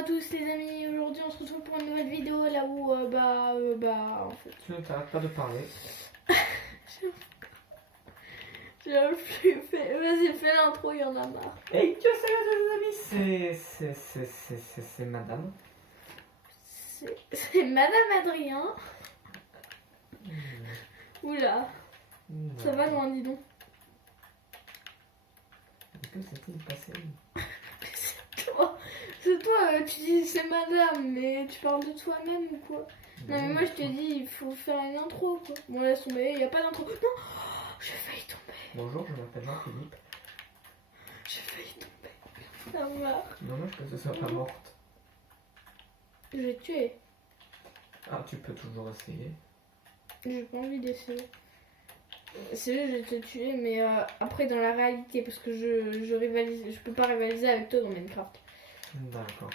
à tous les amis, aujourd'hui on se retrouve pour une nouvelle vidéo là où en fait Tu ne t'arrêtes pas de parler. j'ai plus fait, vas-y fais l'intro, il y en a marre. Et que c'est les amis, c'est madame. C'est Madame Adrien. Oula, ça va loin dis donc. Que s'est-il passé? C'est toi, tu dis c'est madame, mais tu parles de toi-même ou quoi? Non mais moi je te dis, il faut faire une intro quoi. Bon laisse tomber, il n'y a pas d'intro. Non, j'ai failli tomber. Bonjour, je m'appelle Jean-Philippe. J'ai failli tomber. Ça marche. Dommage que ce soit pas morte. Je vais te tuer. Ah, tu peux toujours essayer. J'ai pas envie d'essayer. C'est vrai, je vais te tuer, mais après dans la réalité, parce que je rivalise, je peux pas rivaliser avec toi dans Minecraft. D'accord.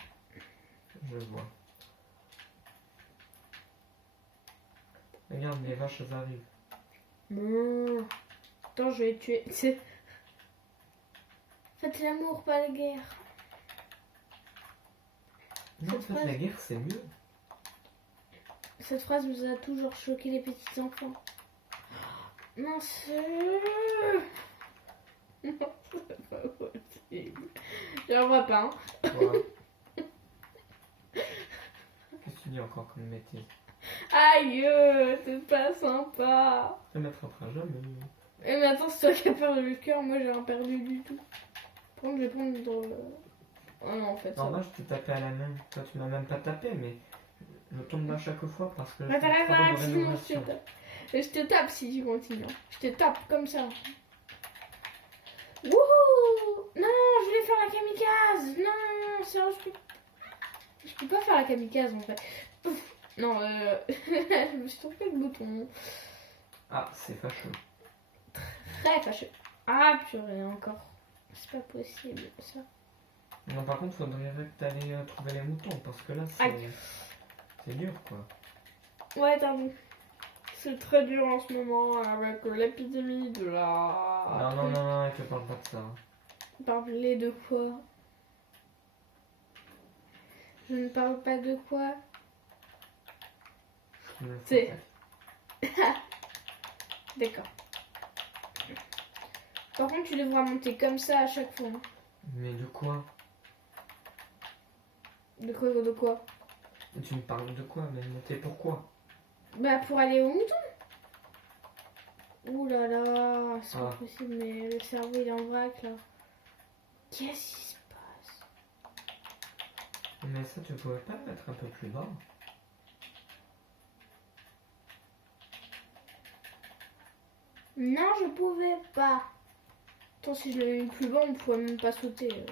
Je vois. Regarde, les vaches arrivent. Bon. Attends, je vais te tuer. Faites l'amour, pas la guerre. Non, en fait, la guerre, c'est mieux. Cette phrase nous a toujours choqué les petits enfants. Mince. Non, c'est pas possible. J'en vois pas. Hein. Ouais. Qu'est-ce que tu dis encore comme bêtise? Aïe, c'est pas sympa. Ça ne m'attrapera jamais. Et mais attends, c'est toi qui as perdu le cœur, moi j'ai rien perdu du tout. Par contre, je vais prendre. Oh non, en fait. Non, moi je t'ai tapé à la main. Toi, tu m'as même pas tapé, mais je tombe à chaque fois parce que Mais je fais des travaux de sinon rénovation. je te tape si tu continues. Je te tape comme ça. Wouhou! Non, je voulais faire la kamikaze. Non, sérieux, je peux pas faire la kamikaze en fait. Ouf. Non, je me suis trompé de bouton. Ah, c'est fâcheux. Très fâcheux. Ah, purée, encore. C'est pas possible ça. Non, par contre, faudrait que t'ailles trouver les moutons parce que là, Aïe. c'est dur quoi. Ouais, t'as vu. C'est très dur en ce moment avec l'épidémie de la. Non, non, non, non, je te parle pas de ça. Parler de quoi? Je ne parle pas de quoi? C'est. D'accord. Par contre, tu devras monter comme ça à chaque fois. Hein. Mais de quoi? De quoi, de quoi? Tu me parles de quoi? Mais monter pourquoi? Bah, pour aller au mouton. Ouh là là, c'est pas Ah. possible, mais le cerveau il est en vrac là. Qu'est-ce qui se passe? Mais ça, tu pourrais pas le mettre un peu plus bas? Non, je pouvais pas. Attends, si je le mets plus bas, on pourrait même pas sauter.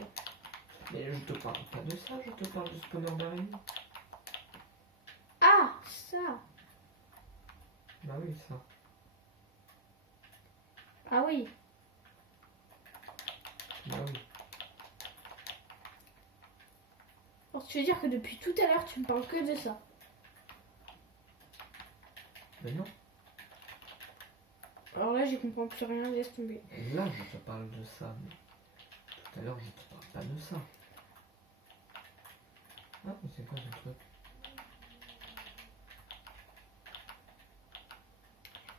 Mais je te parle pas de ça, je te parle de spawner d'araignée. Ah, ça. Bah oui, ça. Ah oui. Bah oui. Alors, tu veux dire que depuis tout à l'heure, tu me parles que de ça? Mais non. Alors là, j'y comprends plus rien, laisse tomber. Là, je te parle de ça. Mais tout à l'heure, je te parle pas de ça. Ah, mais c'est quoi ce truc?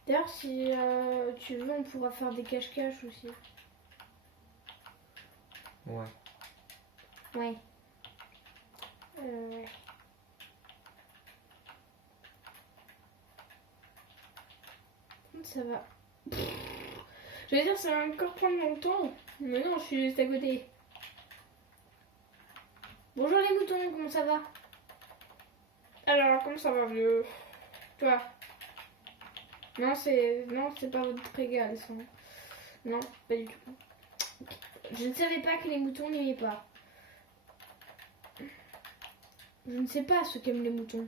D'ailleurs, si tu veux, on pourra faire des cache-cache aussi. Ouais. Ouais. Ouais. Ça va. Je vais dire, ça va encore prendre longtemps. Mais non, je suis juste à côté. Bonjour les moutons, comment ça va? Alors, comment ça va, vieux? Toi? Non, c'est pas votre égal, ça. Non, pas du tout. Je ne savais pas que les moutons n'aimaient pas. Je ne sais pas ce qu'aiment les moutons.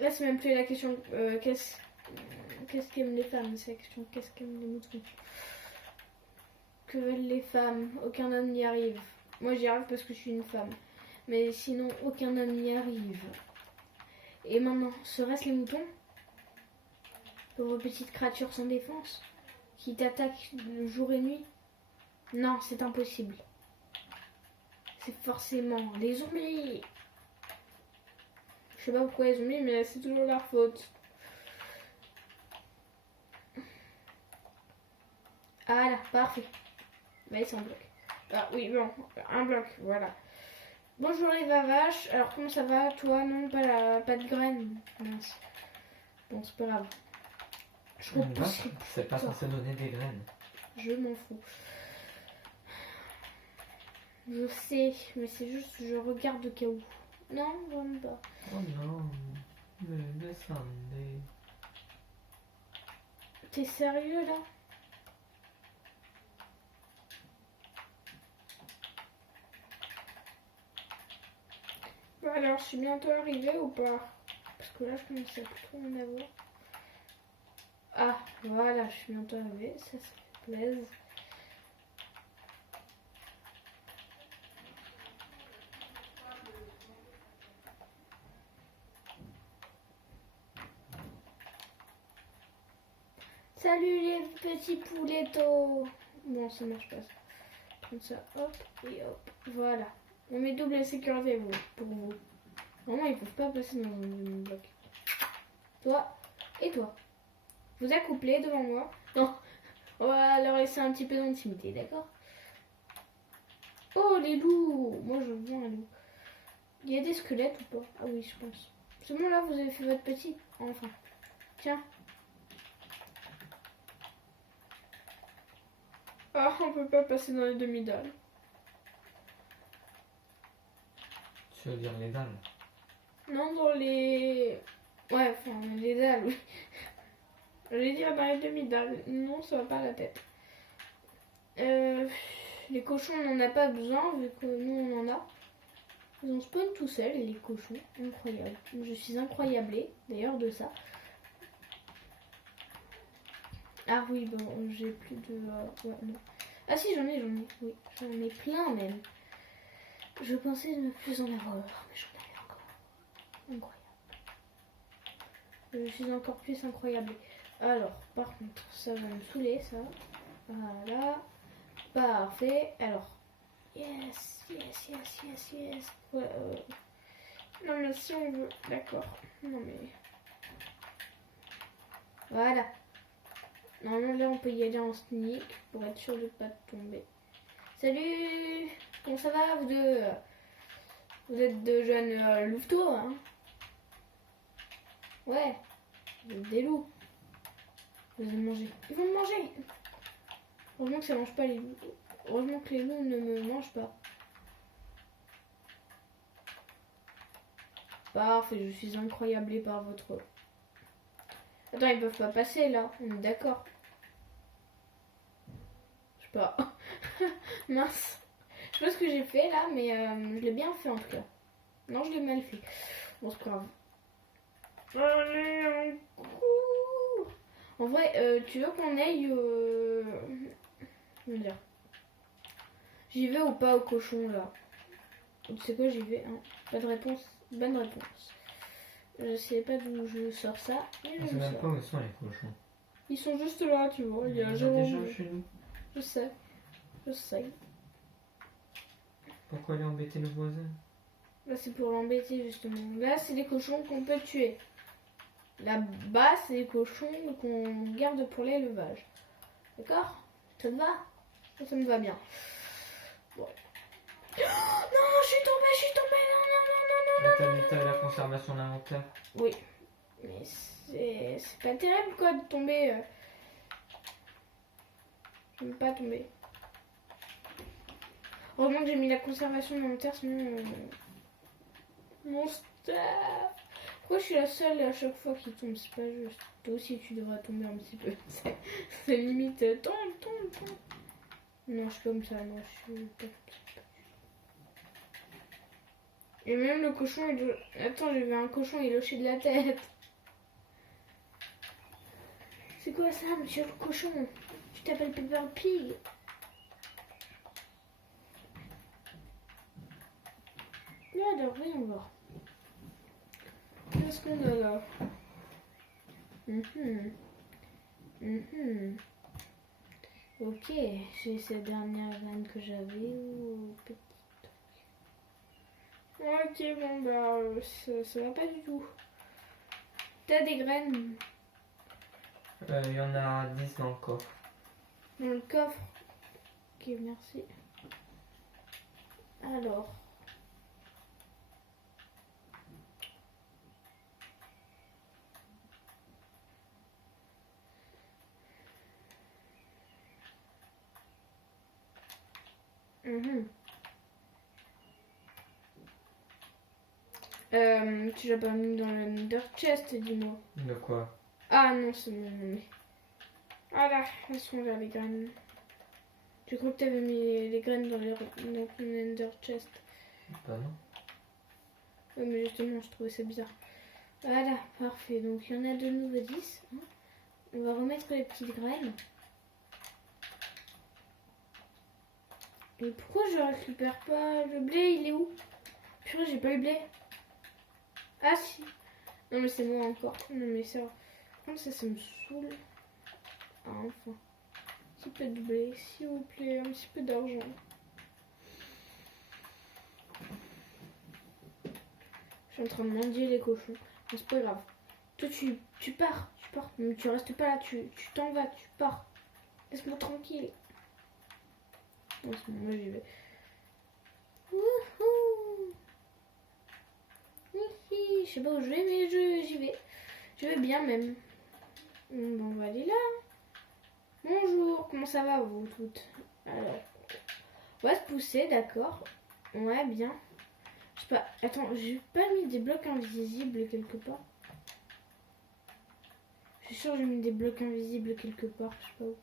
Là, c'est même plus la question qu'est-ce qu'aiment les femmes, c'est la question qu'est-ce qu'aiment les moutons. Que veulent les femmes? Aucun homme n'y arrive. Moi, j'y arrive parce que je suis une femme. Mais sinon, aucun homme n'y arrive. Et maintenant, serait-ce les moutons? Pauvres petites créatures sans défense qui t'attaquent jour et nuit? Non, c'est impossible. c'est forcément les zombies. Je sais pas pourquoi les zombies, mais c'est toujours leur faute. Ah là, parfait. Bah, c'est un bloc. Ah oui, bon, un bloc, voilà. Bonjour les vavaches. Alors, comment ça va? Toi, non, pas de graines. Mince. Bon, c'est pas grave. Je Une vache, repousse. c'est pas censé donner des graines. Je m'en fous. Je sais, mais c'est juste que je regarde au cas où. Non, vraiment pas. Oh non, mais descendez. T'es sérieux là? Bon, alors, je suis bientôt arrivée ou pas? Parce que là, je commence à plus trop en avoir. Ah, voilà, je suis bientôt arrivée. Ça fait plaisir. Salut les petits poulettos. Bon, ça marche pas ça. Comme ça, hop et hop. Voilà. On met double sécurité pour vous. Normalement, ils peuvent pas passer dans un bloc. Toi et toi. Vous accouplez devant moi. Non, on va leur laisser un petit peu d'intimité, d'accord? Oh, les loups. Moi, je veux un loup. Il y a des squelettes ou pas? Ah oui, je pense. C'est bon, là, vous avez fait votre petit. Enfin. Tiens. Ah, on peut pas passer dans les demi-dalles. Tu veux dire les dalles? Non, dans les... Ouais, enfin, les dalles, oui. Je vais dire dans les demi-dalles. Non, ça va pas à la tête. Les cochons, on n'en a pas besoin, vu que nous, on en a. Ils ont spawn tout seuls, les cochons. Incroyable. Je suis incroyablée, d'ailleurs, de ça. Ah oui, bon, j'ai plus de... ouais, non. Ah si, j'en ai. Oui, j'en ai plein, même. Je pensais ne plus en avoir, mais j'en avais encore. Incroyable. Je suis encore plus incroyable. Alors, par contre, ça va me saouler, ça. Voilà. Parfait. Alors. Yes. Ouais, non, mais si on veut. D'accord. Non, mais... Voilà. Normalement, là, on peut y aller en sneak pour être sûr de ne pas tomber. Salut! Comment ça va, vous deux? Vous êtes de jeunes louveteaux, hein? Ouais. Vous êtes des loups. Vous allez manger. Ils vont me manger! Heureusement que ça mange pas les loups. Heureusement que les loups ne me mangent pas. Parfait, je suis incroyablée par votre... Attends, ils peuvent pas passer là, on est d'accord. Je sais pas. Mince. Je sais pas ce que j'ai fait là, mais je l'ai bien fait en tout cas. Non, je l'ai mal fait. Bon, c'est pas grave. Allez, on court. En vrai, tu veux qu'on aille... Comment dire? J'y vais ou pas au cochon là? Tu sais quoi, j'y vais, hein. Pas de réponse. Bonne réponse. Je sais pas d'où je sors ça, mais On je sait le même sors. pas où sont les cochons. Ils sont juste là, tu vois. Il y a un déjà Jérôme. chez nous. Je sais. Je sais. Pourquoi aller embêter le voisin? Là, c'est pour l'embêter, justement. Là, c'est les cochons qu'on peut tuer. Là-bas, c'est les cochons qu'on garde pour l'élevage. D'accord? Ça te va? Ça me va bien. Bon. Oh, non, je suis tombée, T'as la conservation de l'inventaire. Oui. Mais c'est pas terrible, quoi, de tomber. Je ne veux pas tomber. Heureusement que j'ai mis la conservation d'inventaire, sinon... Mon staff. Pourquoi je suis la seule à chaque fois qui tombe? C'est pas juste. Toi aussi, tu devrais tomber un petit peu. C'est limite... Tombe. Non, je suis comme ça. Non, je suis pas comme ça. Et même le cochon, Attends, j'ai vu un cochon, il hochait de la tête. C'est quoi ça, monsieur le cochon? Tu t'appelles Pepper Pig? Là, voyons voir. Qu'est-ce qu'on a là? Ok, j'ai cette dernière reine que j'avais. Oh, petite. Ok, bon, bah, ça va pas du tout. T'as des graines Il y en a 10 dans le coffre. dans le coffre. Ok, merci. Alors. Tu l'as pas mis dans le Nether Chest, dis-moi. De quoi? Ah non, c'est bon, mais... Ah là, elles sont là, les graines. Tu crois que t'avais mis les graines dans le Nether Chest? Bah non. Oui, mais justement, je trouvais ça bizarre. Voilà, parfait. Donc, il y en a de nouveau 10. Hein. On va remettre les petites graines. Et pourquoi je récupère pas le blé? Il est où? Purée, j'ai pas eu le blé. Ah si. Non mais c'est moi encore. Non mais ça. Ça me saoule. Ah enfin. Un petit peu de blé, s'il vous plaît. Un petit peu d'argent. Je suis en train de mendier les cochons. Mais c'est pas grave. Toi tu pars. Tu pars. Mais tu restes pas là. Tu t'en vas. Tu pars. Laisse-moi tranquille. Bon, c'est bon, moi j'y vais. Wouhou. Je sais pas où je vais, mais j'y vais. Je vais bien même. Bon, on va aller là. Bonjour, comment ça va vous toutes? Alors, on va se pousser, d'accord. Ouais, bien. Je sais pas, attends, j'ai pas mis des blocs invisibles quelque part. Je suis sûre que j'ai mis des blocs invisibles quelque part, je sais pas où.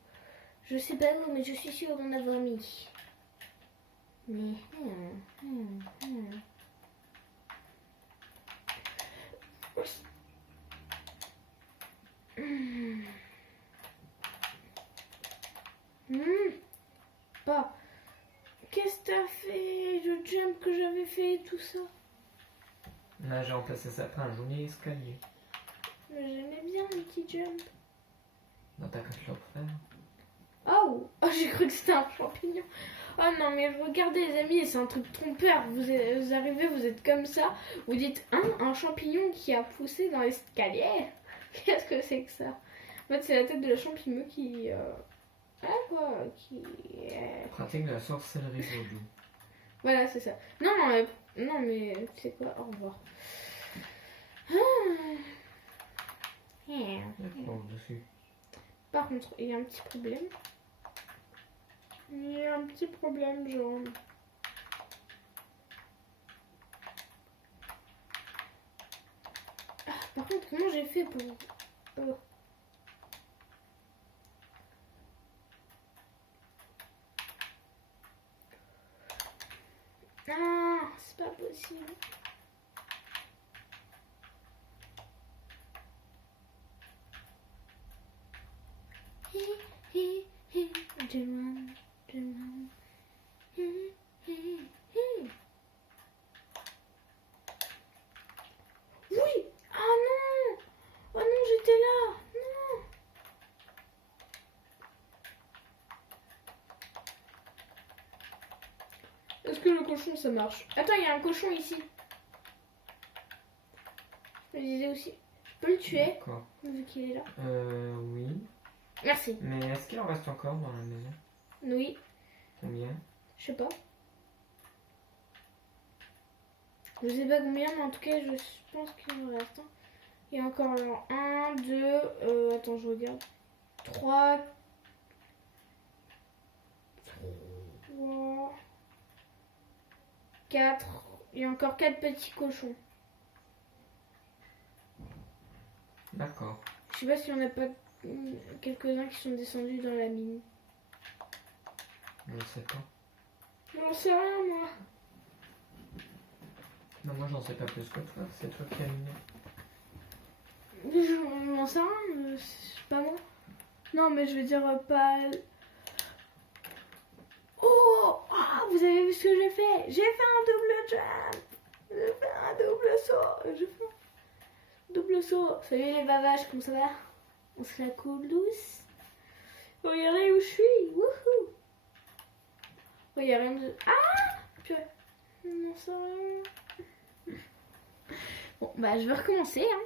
Je sais pas où, mais je suis sûre d'en avoir mis. Mais... Pas. Qu'est-ce que t'as fait? Le jump que j'avais fait, tout ça. Là, j'ai remplacé ça par un joli escalier. Mais j'aimais bien le petit jump. Bah t'as qu'à te le refaire. Oh, j'ai cru que c'était un champignon. Oh non, mais regardez les amis, c'est un truc trompeur. Vous arrivez, vous êtes comme ça. Vous dites, hein, un champignon qui a poussé dans l'escalier. Qu'est-ce que c'est que ça? En fait, c'est la tête de la champignon qui... Ah quoi, qui... Pratique de la sorcellerie vaudou. Voilà, c'est ça. Non, non, mais tu sais quoi, au revoir. Il y a quoi dessus? Par contre, il y a un petit problème. Il y a un petit problème, genre... Ah, par contre, comment j'ai fait pour... Oh. Ah, c'est pas possible. Demande. Oui. Ah non. Oh non, j'étais là. Non. Est-ce que le cochon ça marche? Attends, il y a un cochon ici. Je me disais aussi. Je peux le tuer D'accord. vu qu'il est là. Oui. Merci. Mais est-ce qu'il en reste encore dans la maison? Oui. Combien? Je sais pas. Je sais pas combien, mais en tout cas, je pense qu'il en reste. Il y a encore alors 1, 2, attends, je regarde. 3, 4. Il y a encore 4 petits cochons. D'accord. Je sais pas s'il y en a pas quelques-uns qui sont descendus dans la mine. Je sais pas. J'en sais rien, moi. Non, moi j'en sais pas plus que toi. C'est toi qui as mis. J'en sais rien, c'est pas moi. Non, mais je veux dire pas... Oh, ah, vous avez vu ce que j'ai fait? J'ai fait un double jump. J'ai fait un double saut. J'ai fait un double saut. Salut les bavaches, comment ça va? On se la coule douce. Regardez où je suis. Wouhou. Oh, y a rien de... Ah, purée. Non, ça rien. Bon, bah je vais recommencer. Hein.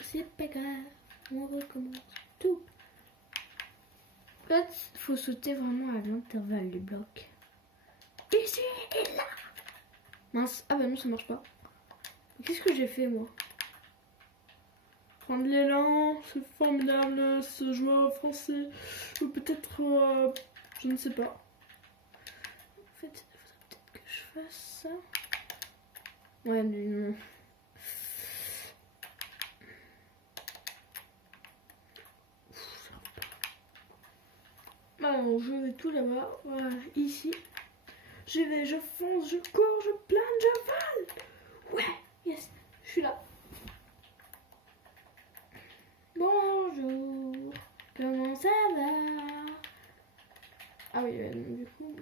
C'est pas grave, on recommence tout. En fait, il faut sauter vraiment à l'intervalle du bloc. Ici et là. Mince, ah bah non, ça marche pas. Qu'est-ce que j'ai fait moi? Prendre l'élan, c'est formidable, ce joueur français. Ou peut-être, je ne sais pas. En fait, il faudrait peut-être que je fasse ça. Ouais, mais non. Alors, je vais tout là-bas, voilà, ici. Je vais, je fonce, je cours, je plane, je vole. Ouais, yes, je suis là. Bonjour, comment ça va? Ah oui, du coup,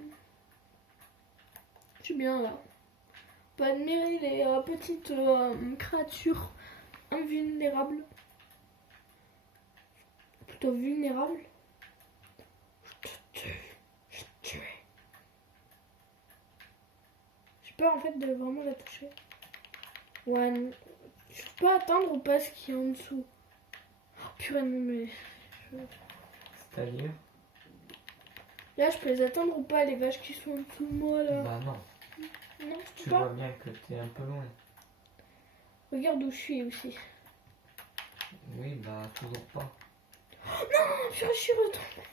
je suis bien là. On peut admirer les petites créatures invulnérables. Plutôt vulnérables. Je tue. J'ai peur en fait de vraiment la toucher. Ouais, non. Je peux pas atteindre ou pas ce qu'il y a en dessous. Oh, purée, non, mais. C'est-à-dire? Là, je peux les atteindre ou pas, les vaches qui sont en dessous de moi là? Bah non. Non, je Tu peux pas. vois bien que t'es un peu loin. Regarde où je suis aussi. Oui, bah toujours pas. Oh, purée, je suis retombée.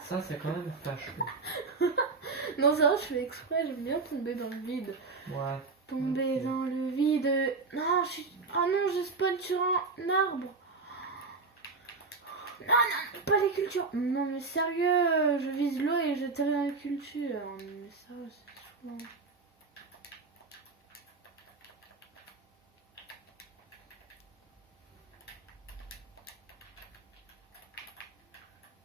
Ça, c'est quand même fâcheux. Non, ça, je fais exprès, j'aime bien tomber dans le vide. Ouais. Tomber Ok. dans le vide. Non, je suis. Oh non, je spawn sur un arbre. Non, pas les cultures. Non, mais sérieux, je vise l'eau et j'atterris dans les cultures. Mais ça, c'est souvent.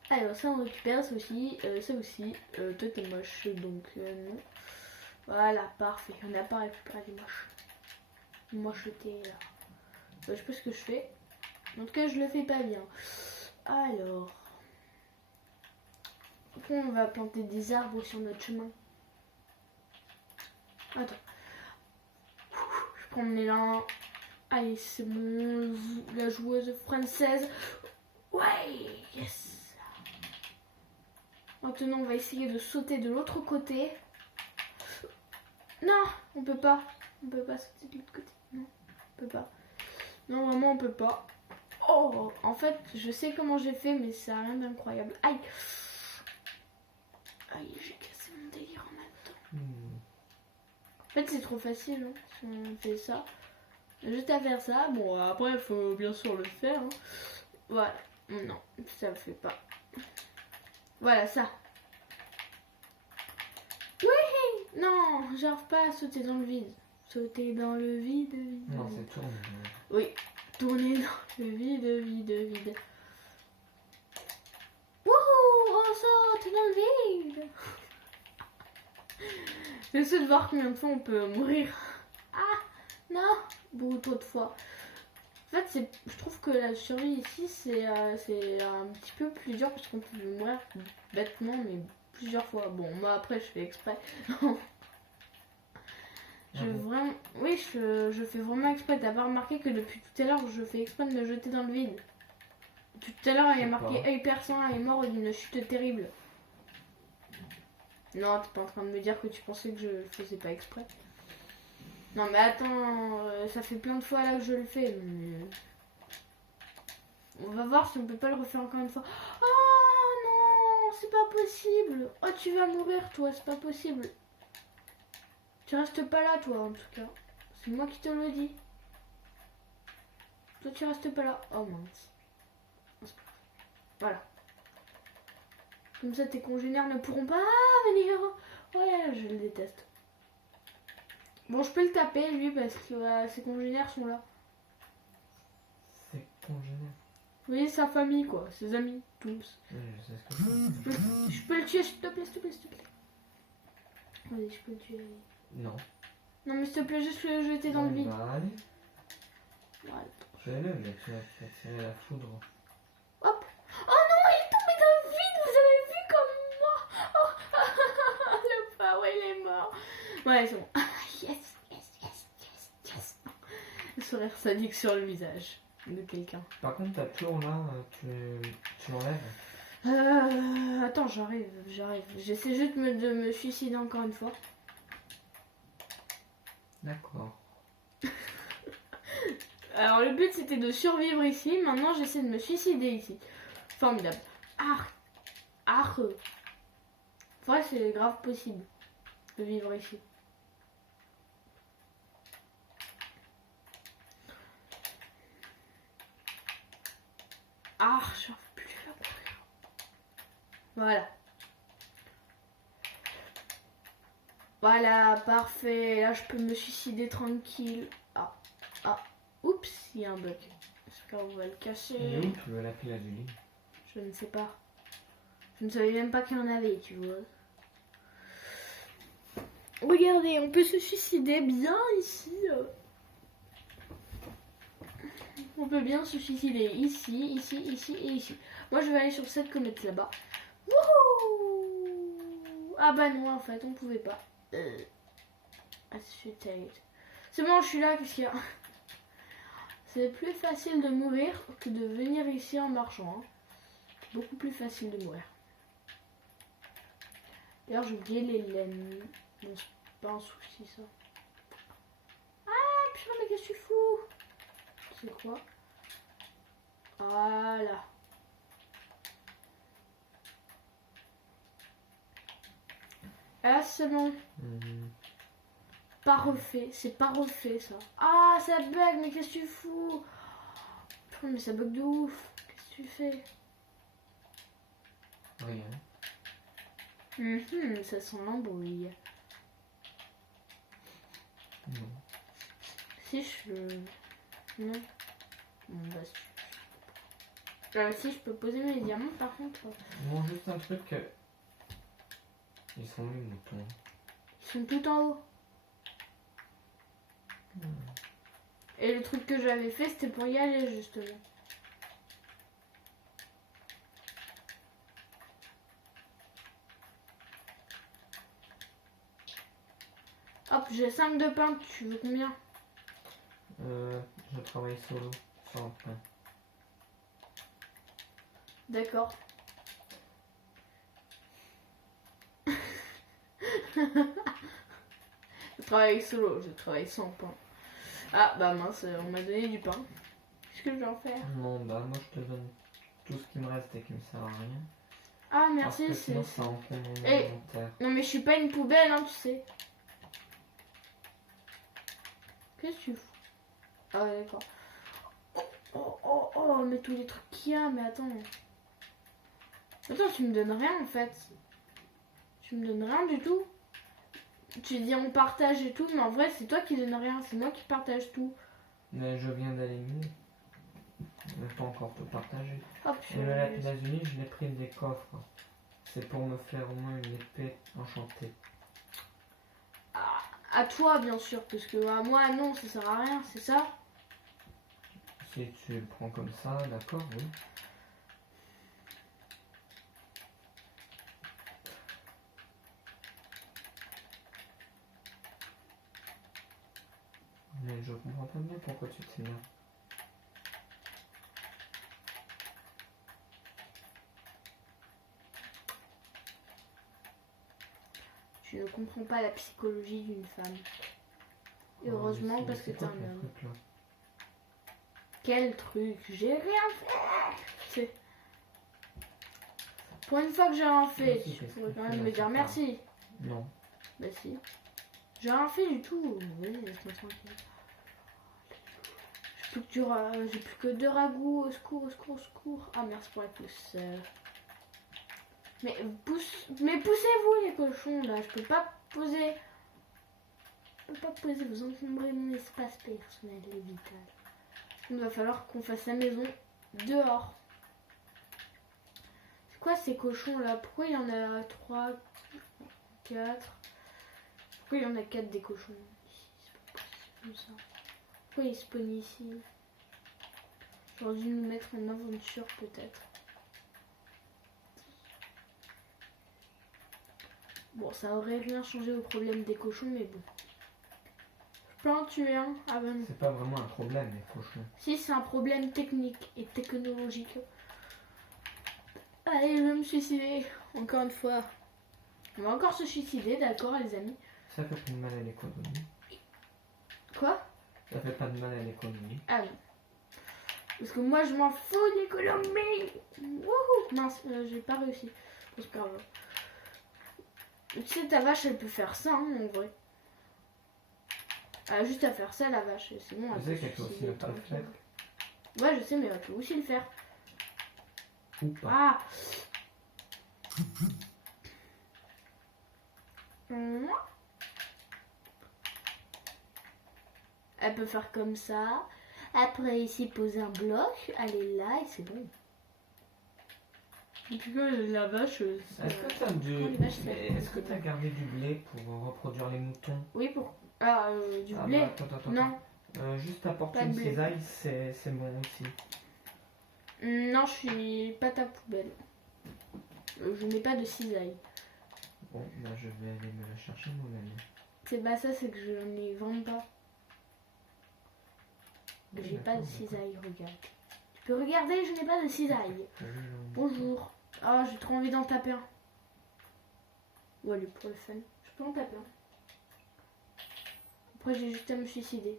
Alors, ça, on récupère ça aussi. Ça aussi. Toi, t'es moche, donc non. Voilà, parfait. On n'a pas récupéré les moches. Mocheté là. Je sais pas ce que je fais. En tout cas, je le fais pas bien. Alors. Pourquoi on va planter des arbres sur notre chemin? Attends. Je prends mon élan. Allez, c'est bon. La joueuse française. Ouais, yes. Maintenant, on va essayer de sauter de l'autre côté. Non, on peut pas. On peut pas sauter de l'autre côté. Non, on peut pas. Non, vraiment, on peut pas. Oh, en fait, je sais comment j'ai fait, mais ça a rien d'incroyable. Aïe. Aïe, j'ai cassé mon délire en même temps. En fait, c'est trop facile, hein, si on fait ça. Juste à faire ça. Bon, après, il faut bien sûr le faire. Hein. Voilà. Non, ça le fait pas. Voilà, ça. Oui. Non, j'arrive pas à sauter dans le vide. Sauter dans le vide, vide. Non, c'est tourné. Oui, tourner dans le vide, vide, vide. Wouhou, on saute dans le vide. J'essaie de voir combien de fois on peut mourir. Ah, non, beaucoup trop de fois. En fait, je trouve que la survie ici, c'est un petit peu plus dur parce qu'on peut mourir bêtement, mais plusieurs fois. Bon, moi après, je fais exprès. Oui, je fais vraiment exprès. T'as pas remarqué que depuis tout à l'heure, je fais exprès de me jeter dans le vide. Depuis tout à l'heure, il y a marqué Hyper 100 est mort d'une chute terrible. Non, t'es pas en train de me dire que tu pensais que je faisais pas exprès. Non, mais attends, ça fait plein de fois là que je le fais. Mais... On va voir si on peut pas le refaire encore une fois. Oh non, c'est pas possible. Oh, tu vas mourir, toi, c'est pas possible. Tu restes pas là, toi, en tout cas. C'est moi qui te le dis. Toi, tu restes pas là. Oh mince. Voilà. Comme ça, tes congénères ne pourront pas venir. Ouais, je le déteste. Bon, je peux le taper, lui, parce que ses congénères sont là. C'est congénère. Vous voyez, sa famille, quoi. Ses amis, tous. Oui, je sais ce que c'est. Je peux le tuer, s'il te plaît, s'il te plaît, s'il te plaît. Allez, je peux le tuer. Non. Non, mais s'il te plaît, juste le jeter dans le vide. Bah, allez. Voilà. Fais-le, mais tu vas tirer la foudre. Hop. Oh non, il est tombé dans le vide, vous avez vu comme moi. Oh, le pauvre, il est mort. Ouais, c'est bon. yes, yes, yes, yes, yes. Le sourire sadique sur le visage de quelqu'un. Par contre, ta tour là, tu l'enlèves. Attends, j'arrive. J'essaie juste de me suicider encore une fois. D'accord. Alors le but c'était de survivre ici, maintenant j'essaie de me suicider ici. Formidable. Ouais, c'est grave possible de vivre ici. J'en veux plus la courir. Voilà. Voilà, parfait. Là je peux me suicider tranquille. Oups, il y a un bug. J'espère qu'on va le cacher. Et où tu veux lapis lazuli? Je ne sais pas. Je ne savais même pas qu'il y en avait, tu vois. Regardez, on peut se suicider bien ici. On peut bien se suicider ici, ici, ici et ici. Moi, je vais aller sur cette comète là-bas. Wouhou! Ah bah non, en fait, on pouvait pas. C'est bon, je suis là, qu'est-ce qu'il y a? C'est plus facile de mourir que de venir ici en marchant. Hein. Beaucoup plus facile de mourir. D'ailleurs, j'ai oublié les laines. Bon, c'est pas un souci, ça. Ah, putain, mais qu'est-ce que tu fous? C'est quoi? Voilà. Ah, c'est bon. Pas refait. C'est pas refait, ça. Ah, ça bug, mais qu'est-ce que tu fous? Putain, mais ça bug de ouf. Qu'est-ce que tu fais? Rien. Ça sent l'embrouille. Non. Si je... Non. Bon, bah, si je peux poser mes diamants, par contre... Bon, juste un truc... Ils sont où les moutons? Ils sont tout en haut. Et le truc que j'avais fait, c'était pour y aller, justement. Hop, j'ai 5 de pain, tu veux combien? Je travaille solo, sans pain. D'accord. Je travaille solo, je travaille sans pain. Ah bah mince, on m'a donné du pain. Qu'est-ce que je vais en faire? Non, bah moi je te donne tout ce qui me reste et qui me sert à rien. Ah merci, parce que sinon, c'est... ça encombre mon Eh, inventaire. Non mais je suis pas une poubelle, hein, tu sais. Qu'est-ce que tu fous? Ah ouais, d'accord. Oh, mais tous les trucs qu'il y a, mais attends. Attends, tu me donnes rien en fait. Tu me donnes rien du tout. Tu dis on partage et tout, mais en vrai c'est toi qui donnes rien, c'est moi qui partage tout. Mais je viens d'aller mieux. Je peux encore te partager. Hop, Et le lapis lazuli, je l'ai pris des coffres. C'est pour me faire au moins une épée enchantée. À toi bien sûr, parce que à moi non, ça sert à rien, c'est ça? Si tu le prends comme ça, d'accord, oui. Mais je comprends pas bien pourquoi tu t'énerves. Je ne comprends pas la psychologie d'une femme. Et heureusement parce que t'es un homme. Quel truc? J'ai rien fait. C'est... Pour une fois que j'ai rien fait, tu pourrais quand même me dire merci. Non. Bah si. J'ai rien fait du tout. Oui, laisse-moi tranquille. J'ai plus que 2 ragoûts. Au secours, au secours, au secours. Ah merci pour la pousseur. Mais poussez-vous les cochons là. Je peux pas poser. Je peux pas poser. Vous encombrez mon espace personnel et vital. Il va falloir qu'on fasse la maison dehors. C'est quoi ces cochons là? Pourquoi il y en a 3, 4? Pourquoi il y en a 4 des cochons? C'est pas possible comme ça. Pourquoi ils spawnent ici? J'aurais dû nous mettre en aventure peut-être. Bon, ça aurait rien changé au problème des cochons, mais bon. Je peux en tuer un. Ah ben non. C'est pas vraiment un problème, les cochons. Si, c'est un problème technique et technologique. Allez, je vais me suicider. Encore une fois. On va encore se suicider, d'accord, les amis. Ça fait pas de mal à l'économie. Quoi? Ça fait pas de mal à l'économie. Ah oui. Parce que moi, je m'en fous de l'économie. Wouhou. Mince, j'ai pas réussi. C'est pas grave. Tu sais, ta vache, elle peut faire ça, hein, en vrai. Elle a juste à faire ça, la vache. C'est bon, Tu elle sais peut qu'elle peut aussi suicider le par faire. Ouais, je sais, mais elle peut aussi le faire. Ou pas. Ah. Hum. Elle peut faire comme ça. Après, ici, poser un bloc. Elle est là et c'est bon. En tout cas, la vache. Est-ce que t'as les vaches, ça- Est-ce que t'as gardé du blé pour reproduire les moutons? Oui, pour. Ah, du Ah blé. bah, attends. Non. Juste apporter Pas de une blé. cisaille, c'est bon aussi. Non, je suis pas ta poubelle. Je n'ai pas de cisaille. Bon, bah je vais aller me la chercher moi-même. C'est pas ça, c'est que je n'ai vraiment pas. Oui, J'ai pas de d'accord, cisaille, regarde. Tu peux regarder, je n'ai pas de cisaille. d'accord. Bonjour. Ah, j'ai trop envie d'en taper un. Ou allez, pour le fun. Je peux en taper un. Après, j'ai juste à me suicider.